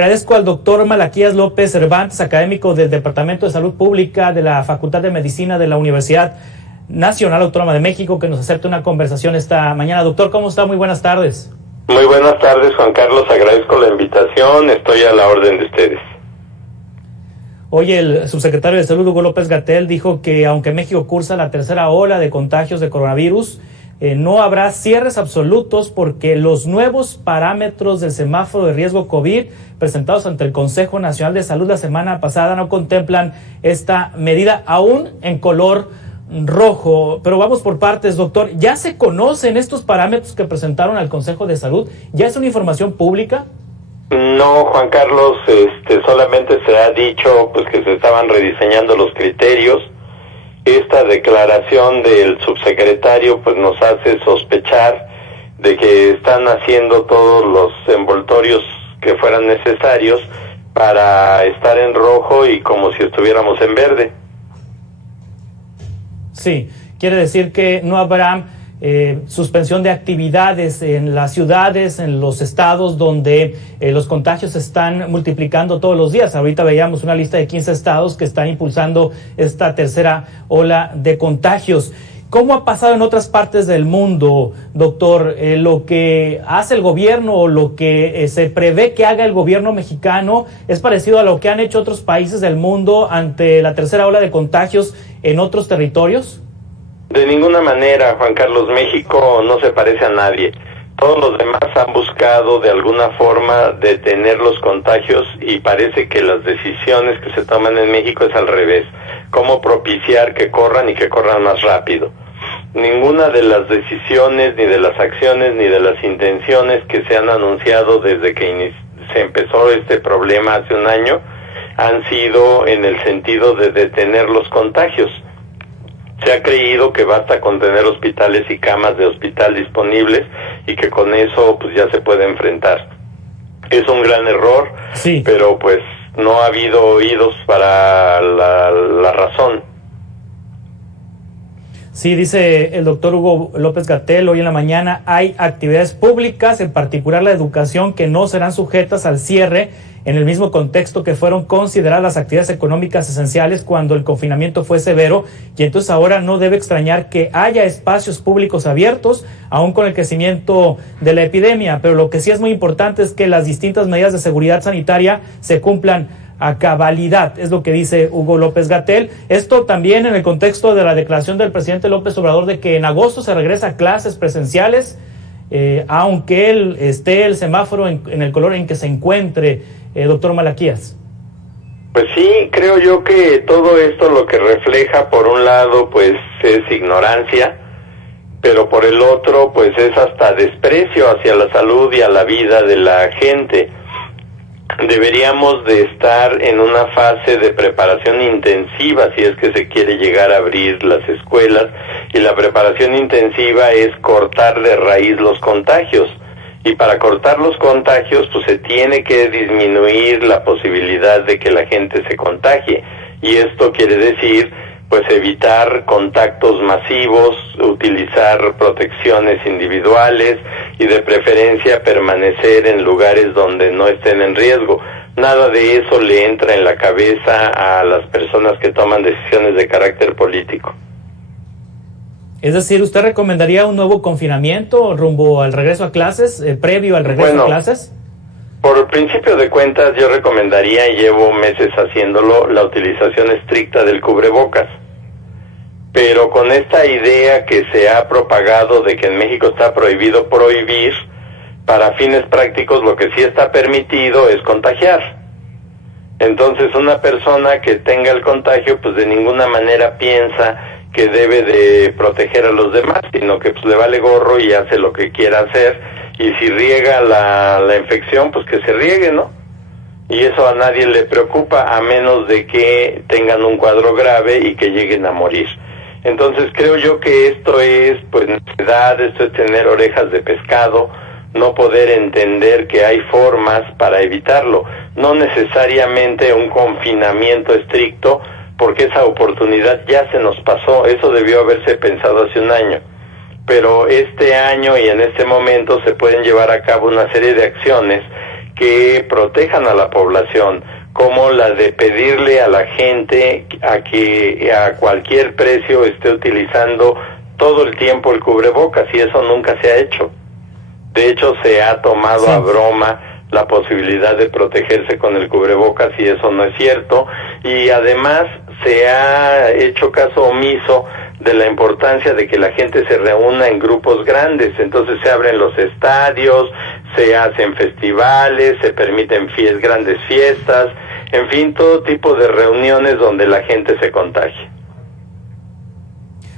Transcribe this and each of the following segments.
Agradezco al doctor Malaquías López Cervantes, académico del Departamento de Salud Pública de la Facultad de Medicina de la Universidad Nacional Autónoma de México, que nos acepte una conversación esta mañana. Doctor, ¿cómo está? Muy buenas tardes. Muy buenas tardes, Juan Carlos. Agradezco la invitación. Estoy a la orden de ustedes. Hoy el subsecretario de Salud, Hugo López-Gatell, dijo que aunque México cursa la tercera ola de contagios de coronavirus, no habrá cierres absolutos porque los nuevos parámetros del semáforo de riesgo COVID presentados ante el Consejo Nacional de Salud la semana pasada no contemplan esta medida, aún en color rojo. Pero vamos por partes, doctor. ¿Ya se conocen estos parámetros que presentaron al Consejo de Salud? ¿Ya es una información pública? No, Juan Carlos, solamente se ha dicho pues que se estaban rediseñando los criterios. Esta declaración del subsecretario pues nos hace sospechar de que están haciendo todos los envoltorios que fueran necesarios para estar en rojo y como si estuviéramos en verde. Sí, quiere decir que no habrá suspensión de actividades en las ciudades, en los estados donde los contagios se están multiplicando todos los días. Ahorita veíamos una lista de 15 estados que están impulsando esta tercera ola de contagios. ¿Cómo ha pasado en otras partes del mundo, doctor? Lo que hace el gobierno o lo que se prevé que haga el gobierno mexicano es parecido a lo que han hecho otros países del mundo ante la tercera ola de contagios en otros territorios? De ninguna manera, Juan Carlos. México no se parece a nadie. Todos los demás han buscado de alguna forma detener los contagios y parece que las decisiones que se toman en México es al revés. Cómo propiciar que corran y que corran más rápido. Ninguna de las decisiones, ni de las acciones, ni de las intenciones que se han anunciado desde que se empezó este problema hace un año han sido en el sentido de detener los contagios. Se ha creído que basta con tener hospitales y camas de hospital disponibles y que con eso pues ya se puede enfrentar. Es un gran error, sí, pero pues no ha habido oídos para la razón. Sí, dice el doctor Hugo López-Gatell hoy en la mañana, hay actividades públicas, en particular la educación, que no serán sujetas al cierre en el mismo contexto que fueron consideradas las actividades económicas esenciales cuando el confinamiento fue severo, y entonces ahora no debe extrañar que haya espacios públicos abiertos, aún con el crecimiento de la epidemia. Pero lo que sí es muy importante es que las distintas medidas de seguridad sanitaria se cumplan a cabalidad, es lo que dice Hugo López-Gatell. Esto también en el contexto de la declaración del presidente López Obrador de que en agosto se regresa a clases presenciales, aunque esté el semáforo en el color en que se encuentre, doctor Malaquías. Pues sí, creo yo que todo esto lo que refleja, por un lado, pues es ignorancia, pero por el otro, pues es hasta desprecio hacia la salud y a la vida de la gente. Deberíamos de estar en una fase de preparación intensiva si es que se quiere llegar a abrir las escuelas, y la preparación intensiva es cortar de raíz los contagios, y para cortar los contagios pues se tiene que disminuir la posibilidad de que la gente se contagie, y esto quiere decir pues evitar contactos masivos, utilizar protecciones individuales y de preferencia permanecer en lugares donde no estén en riesgo. Nada de eso le entra en la cabeza a las personas que toman decisiones de carácter político. Es decir, ¿usted recomendaría un nuevo confinamiento rumbo al regreso a clases, previo al regreso a clases? Por principio de cuentas, yo recomendaría, y llevo meses haciéndolo, la utilización estricta del cubrebocas. Pero con esta idea que se ha propagado de que en México está prohibido prohibir, para fines prácticos lo que sí está permitido es contagiar. Entonces una persona que tenga el contagio pues de ninguna manera piensa que debe de proteger a los demás, sino que pues le vale gorro y hace lo que quiera hacer, y si riega la infección pues que se riegue, ¿no? Y eso a nadie le preocupa, a menos de que tengan un cuadro grave y que lleguen a morir. Entonces creo yo que esto es pues necedad, esto es tener orejas de pescado, no poder entender que hay formas para evitarlo, no necesariamente un confinamiento estricto, porque esa oportunidad ya se nos pasó, eso debió haberse pensado hace un año. Pero este año y en este momento se pueden llevar a cabo una serie de acciones que protejan a la población, como la de pedirle a la gente a que a cualquier precio esté utilizando todo el tiempo el cubrebocas, y eso nunca se ha hecho. De hecho, se ha tomado a broma la posibilidad de protegerse con el cubrebocas, y eso no es cierto. Y además se ha hecho caso omiso de la importancia de que la gente se reúna en grupos grandes. Entonces se abren los estadios, se hacen festivales, se permiten grandes fiestas, en fin, todo tipo de reuniones donde la gente se contagie.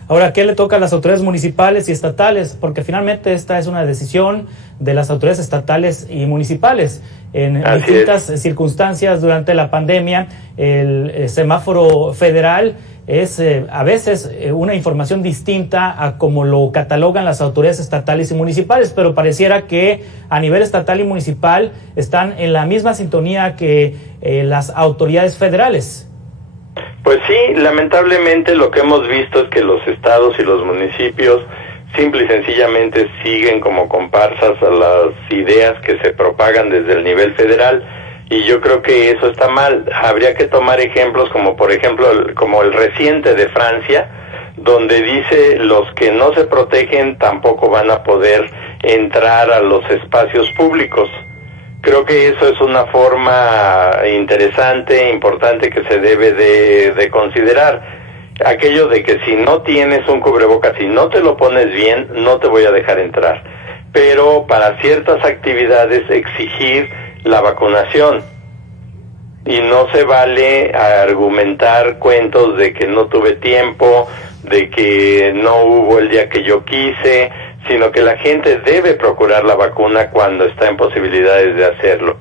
Ahora, ¿qué le toca a las autoridades municipales y estatales? Porque finalmente esta es una decisión de las autoridades estatales y municipales. En distintas circunstancias durante la pandemia, el semáforo federal es a veces una información distinta a como lo catalogan las autoridades estatales y municipales, pero pareciera que a nivel estatal y municipal están en la misma sintonía que las autoridades federales. Pues sí, lamentablemente lo que hemos visto es que los estados y los municipios simple y sencillamente siguen como comparsas a las ideas que se propagan desde el nivel federal, y yo creo que eso está mal. Habría que tomar ejemplos como por ejemplo como el reciente de Francia, donde dice los que no se protegen tampoco van a poder entrar a los espacios públicos. Creo que eso es una forma interesante, importante, que se debe de considerar. Aquello de que si no tienes un cubrebocas, si no te lo pones bien, no te voy a dejar entrar. Pero para ciertas actividades exigir la vacunación. Y no se vale argumentar cuentos de que no tuve tiempo, de que no hubo el día que yo quise, sino que la gente debe procurar la vacuna cuando está en posibilidades de hacerlo.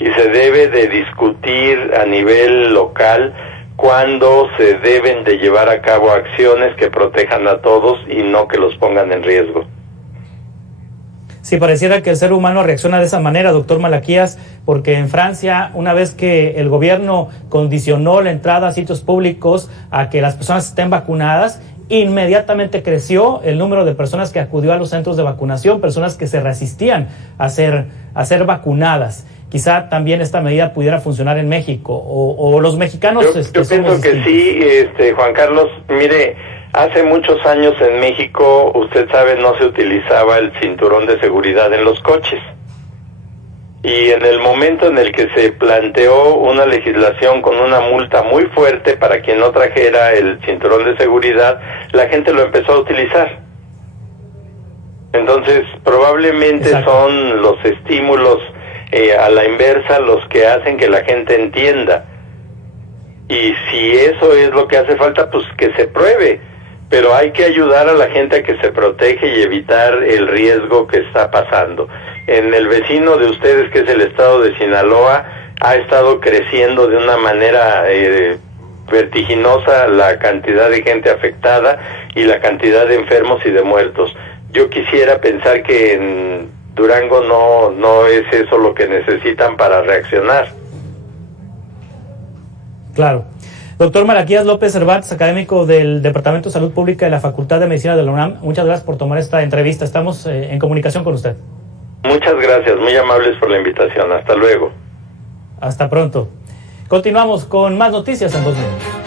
Y se debe de discutir a nivel local cuándo se deben de llevar a cabo acciones que protejan a todos y no que los pongan en riesgo. Sí, pareciera que el ser humano reacciona de esa manera, doctor Malaquías, porque en Francia, una vez que el gobierno condicionó la entrada a sitios públicos a que las personas estén vacunadas, inmediatamente creció el número de personas que acudió a los centros de vacunación, personas que se resistían a ser vacunadas. Quizá también esta medida pudiera funcionar en México, o los mexicanos... Yo pienso que sí, Juan Carlos. Mire, hace muchos años en México, usted sabe, no se utilizaba el cinturón de seguridad en los coches. Y en el momento en el que se planteó una legislación con una multa muy fuerte para quien no trajera el cinturón de seguridad, la gente lo empezó a utilizar. Entonces, probablemente son los estímulos a la inversa los que hacen que la gente entienda. Y si eso es lo que hace falta, pues que se pruebe. Pero hay que ayudar a la gente a que se protege y evitar el riesgo que está pasando. En el vecino de ustedes, que es el estado de Sinaloa, ha estado creciendo de una manera vertiginosa la cantidad de gente afectada y la cantidad de enfermos y de muertos. Yo quisiera pensar que en Durango no es eso lo que necesitan para reaccionar. Claro. Doctor Malaquías López Cervantes, académico del Departamento de Salud Pública de la Facultad de Medicina de la UNAM, muchas gracias por tomar esta entrevista. Estamos en comunicación con usted. Muchas gracias, muy amables por la invitación. Hasta luego. Hasta pronto. Continuamos con más noticias en 2 minutos.